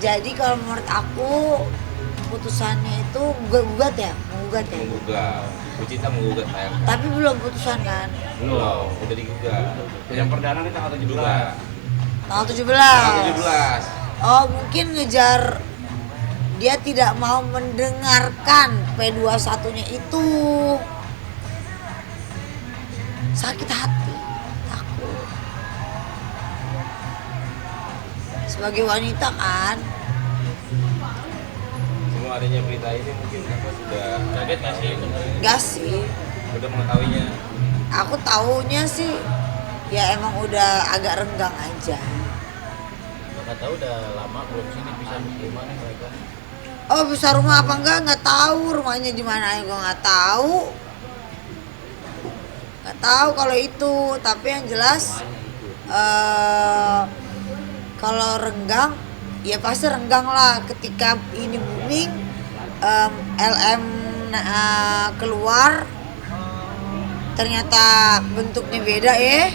Jadi kalau menurut aku putusannya itu gugat ya, menggugat ya. Menggugat. Bu Cinta menggugat Pak RK. Tapi belum putusan kan? Belum, udah digugat. Yang perdana ini tanggal 17. Juga. Tanggal 17. Tanggal 17. Oh, mungkin ngejar dia tidak mau mendengarkan P21-nya itu. Sakit hati, takut. Sebagai wanita kan, Semua adanya berita ini mungkin Kakak sudah Kaget nggak sih? enggak sih. udah mengetahuinya. Aku taunya sih ya emang udah agak renggang aja. Nggak tahu udah lama belum sini bisa rumah nih mereka. Oh, bisa rumah apa enggak? Nggak tahu rumahnya di mana, gue nggak tahu. Nggak tahu kalau itu, tapi yang jelas kalau renggang ya pasti renggang lah ketika ini booming. LM keluar ternyata bentuknya beda ya.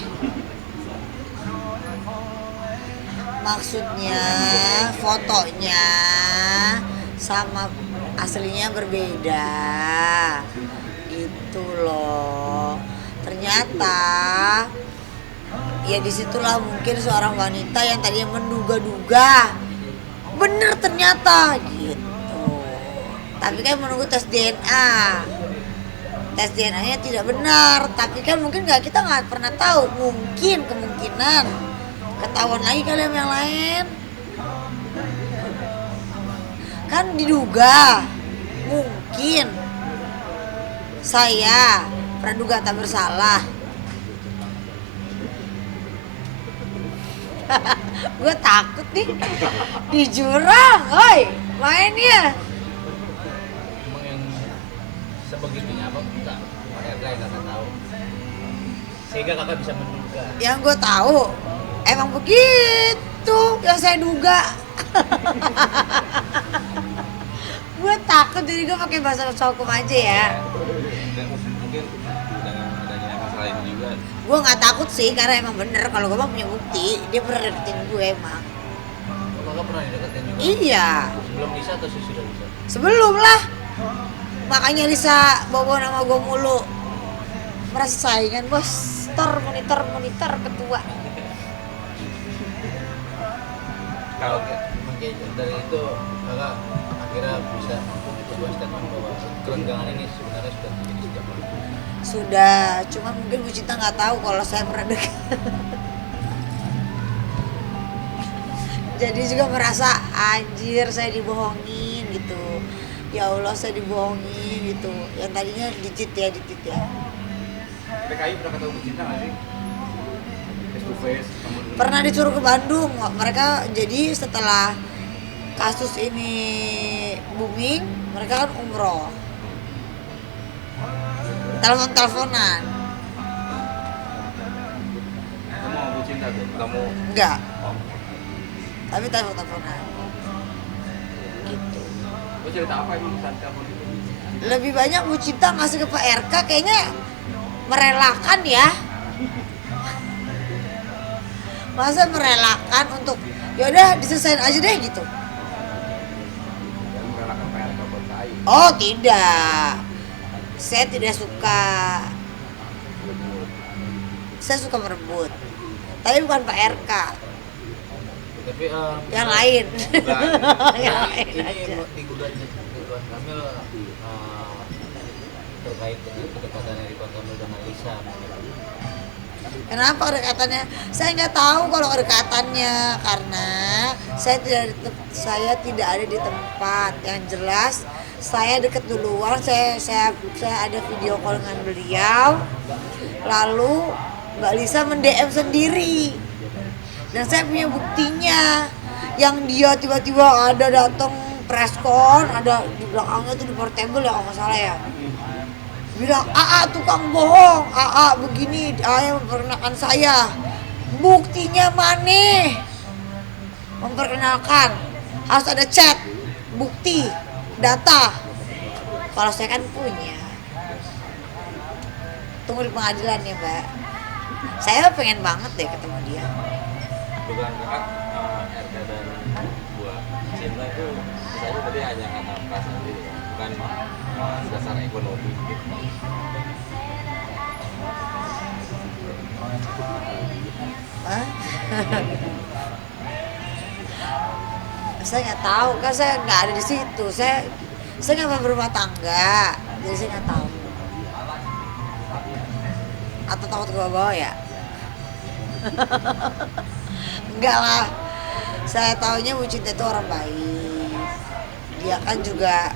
Maksudnya fotonya sama aslinya berbeda gitu loh. Ternyata ya disitulah mungkin seorang wanita yang tadinya menduga-duga bener ternyata gitu. Tapi kan menunggu tes DNA. Tes DNA-nya tidak benar, tapi kan mungkin kita nggak pernah tahu, mungkin kemungkinan ketahuan lagi kali sama yang lain. Kan diduga, mungkin saya praduga tak bersalah. Gue takut nih di jurang, oi mainnya. Emang yang sebegitunya apa enggak? Pak RK yang kakak tahu. Sehingga kakak bisa menduga. Yang gue tahu emang begitu yang saya duga. Gue takut jadi gue pakai bahasa hukum aja ya. Dan mungkin dengan adanya masalah ini juga Gue nggak takut sih karena emang bener kalau gue mah punya bukti dia pernah deketin gue emang. Kakak pernah dideketin juga? Iya, Sebelum Lisa atau sesudah Lisa? sebelum lah. Makanya Lisa bawa nama gue mulu. Merasa saingan bos. Monitor ketua. kalau Mungkin dari itu kakak akhirnya bisa sebuah statement bahwa kerenggangan ini sebenarnya sudah terjadi sejak lama. Sudah, cuman mungkin Bu Cinta nggak tahu kalau saya pernah dekat. Jadi juga merasa anjir saya dibohongin gitu. Ya Allah saya dibohongin gitu. Yang tadinya dicit ya. PKI pernah ketemu Bu Cinta nggak sih? Face to face. Pernah disuruh ke Bandung. Mereka jadi setelah kasus ini booming, mereka kan umroh. Telepon-teleponan. Kamu mau Bu Cinta tuh? kamu Enggak, Oh. tapi telepon-teleponan. Gitu. Lu cerita apa emang saat telepon itu? Lebih banyak Bu Cinta ngasih ke Pak RK kayaknya merelakan ya. Masa merelakan untuk yaudah diselesain aja deh gitu. Yang merelakan PRK buat KAI. Oh tidak, saya tidak suka. Saya suka merebut, tapi bukan Pak RK, Tapi yang lain. Yang Nah, lain ini aja. digugat Ridwan Kamil terkait dengan kedekatan Ridwan Kamil dengan Lisa. Kenapa kedekatannya? Saya nggak tahu kalau kedekatannya karena saya tidak ada di tempat. Yang jelas saya deket duluan. Saya ada video call dengan beliau. Lalu Mbak Lisa men-DM sendiri. Dan saya punya buktinya. Yang dia tiba-tiba ada datang preskon, ada di belakangnya tuh di portable ya kalau nggak salah ya. Bilang, tukang bohong, begini, yang memperkenalkan saya. Buktinya mana? Memperkenalkan, harus ada chat, bukti, data. Kalau saya kan punya. Tunggu di pengadilan ya Mbak. Saya pengen banget deh ketemu dia. dugaan kakak RK dan Bu berarti hanya karena perasaan diri, bukan dasar ekonomi gitu. Hah? Saya nggak tahu kan, saya nggak ada di situ. Saya nggak berumah tangga, jadi saya nggak tahu. Atau takut ke bawah ya? Enggak lah. Saya taunya Bu Cinta itu orang baik. Dia kan juga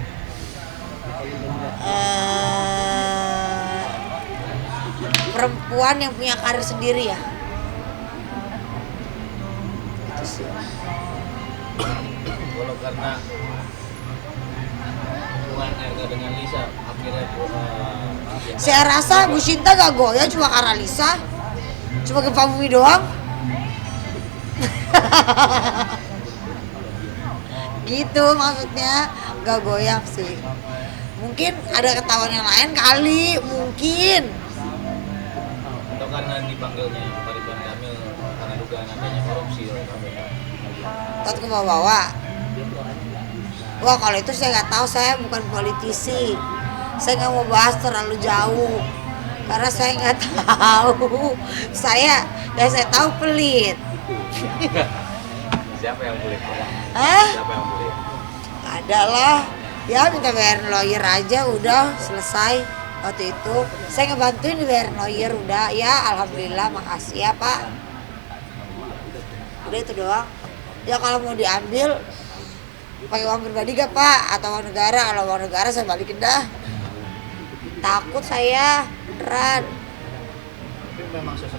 perempuan yang punya karir sendiri ya. Itu sih. Walau karena hubungan Erga dengan Lisa akhirnya Saya rasa Bu Cinta gak goyah cuma karena Lisa. Cuma gempa bumi doang. Gitu maksudnya, gak goyang sih. Mungkin ada ketahuan yang lain kali, mungkin. atau karena dipanggilnya Pak Ridwan Kamil karena dugaan adanya korupsi. Takut ke bawah-bawah. Wah kalau itu saya nggak tahu, saya bukan politisi. Saya nggak mau bahas terlalu jauh karena saya nggak tahu. Saya tahu pelit. Siapa yang boleh? Hah? Siapa yang boleh? Ada lah. Ya minta bayarin lawyer aja udah selesai. Waktu itu saya ngebantuin bayarin lawyer udah. Ya alhamdulillah, makasih ya Pak. Udah itu doang. Ya kalau mau diambil pakai uang pribadi gak Pak? Atau uang negara? Kalau uang negara saya balikin dah. Takut saya beneran. Tapi memang sosok